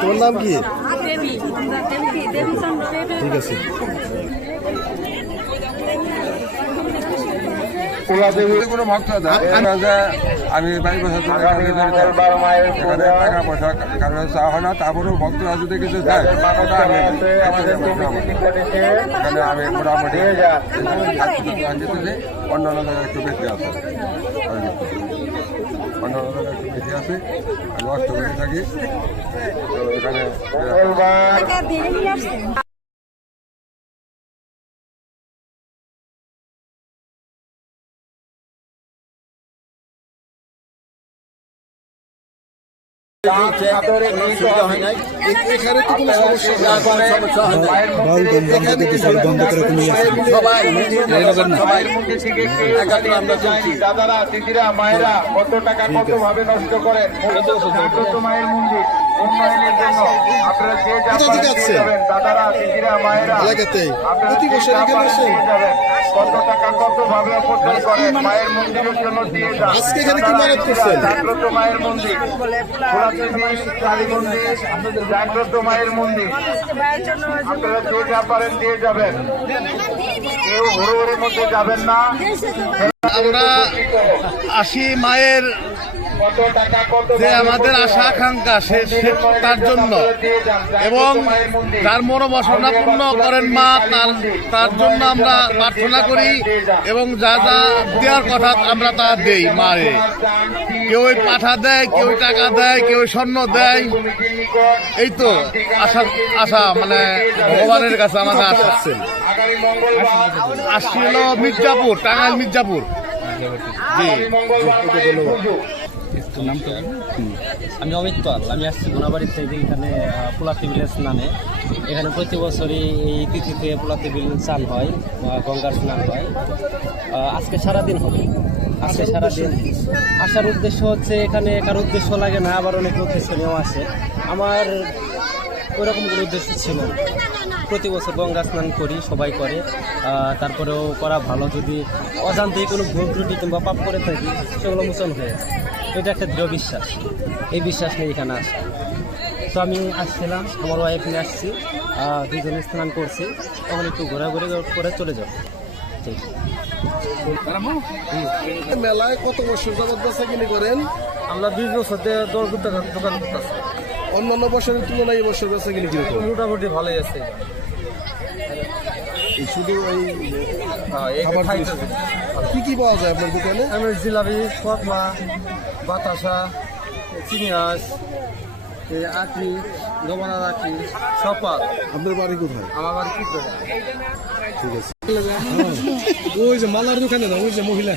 তোমার নাম কি? ঠিক আছে। কোনো ভক্ত আমি 22 বছর ধরে টাকা পয়সা কারণ চাওয়া হয় না, তারপরেও ভক্তরা যদি কিছু দেয় এখানে আমি মোটামুটি অন্যান্য জায়গায় একটু বেশি আছে, অন্যান্য জায়গায় একটু বেশি আছে। আমি অষ্টমী থাকি তো এখানে এখানে তো কোনো সমস্যা দাদারা দিদিরা মায়েরা কত টাকা কত ভাবে নষ্ট করেন মায়ের মন্দির উন্নয়নের জন্য আপনারা যে যাবেন দাদারা দিদিরা মায়েরা যাবেন কত টাকা কত ভাবে অপচয় করেন মায়ের মন্দিরের জন্য দিয়ে যান। আজকে এখানে কি মানত করছেন? জাগ্রত মায়ের মন্দির, কালী মন্দির, জাগ্রত মায়ের মন্দির আপনারা যে যা পারেন দিয়ে যাবেন, কেউ হুড়োহুড়ির মধ্যে যাবেন না। আমরা আসি মায়ের যে আমাদের আশা আকাঙ্ক্ষা তার জন্য, এবং তার মনোবাসনা পূর্ণ করেন মা, তার জন্য আমরা প্রার্থনা করি এবং যা যা দেওয়ার কথা আমরা তা দেই মারে। কেউ পাঠা দেয়, কেউ টাকা দেয়, কেউ স্বর্ণ দেয়। এই তো আশা মানে ভগবানের কাছে আমাদের আশা আসছিল মির্জাপুর, টাঙ্গাইল মির্জাপুর। আমি অমিত পাল, আমি আসছি গুনাবাড়ি থেকে। এখানে পোলাতি বিলের স্নানে এখানে প্রতি বছরই এই তিথিতে পোলাতি বিল স্নান হয়, গঙ্গার স্নান হয়। আজকে সারাদিন হবে, আজকে সারাদিন আসার উদ্দেশ্য হচ্ছে এখানে কারো উদ্দেশ্য লাগে না, আবার অনেক উদ্দেশ্য নিয়েও আসে। আমার ওইরকম কোনো উদ্দেশ্য ছিল না। প্রতি বছর গঙ্গা স্নান করি, সবাই করে, তারপরেও করা ভালো। যদি অজান্তেই কোনো ভুল ত্রুটি কিংবা পাপ করে থাকি সেগুলো মোচন হয়ে যায়, এটা একটা দৃঢ় বিশ্বাস। এই বিশ্বাস নিয়ে এখানে আসা। তো আমি আসছিলাম, আমার ওয়াইফ নিয়ে আসছি, দুজনে স্নান করছি, তখন একটু ঘোরাঘুরি করে চলে যাব। ঠিক মেলায় কত বছর যাবত বেচাকিনি করেন? আমরা 20 বছর দোকান করতেছি। অন্যান্য বছরের তুলনায় এই বছর বেচাকিনি কিরকম? মোটামুটি ভালোই আছে। শুধু কি কি পাওয়া যায় আপনার দোকানে? আমি জিলাপি, ককমা, বাতাসা, চিনিয়াস, আখি, গমনার আখি, সপাত। আপনার বাড়ি কোথায়? আমার বাড়ি কি করে? ঠিক আছে। ওই যে মালার দোকানে না, ওই যে মহিলা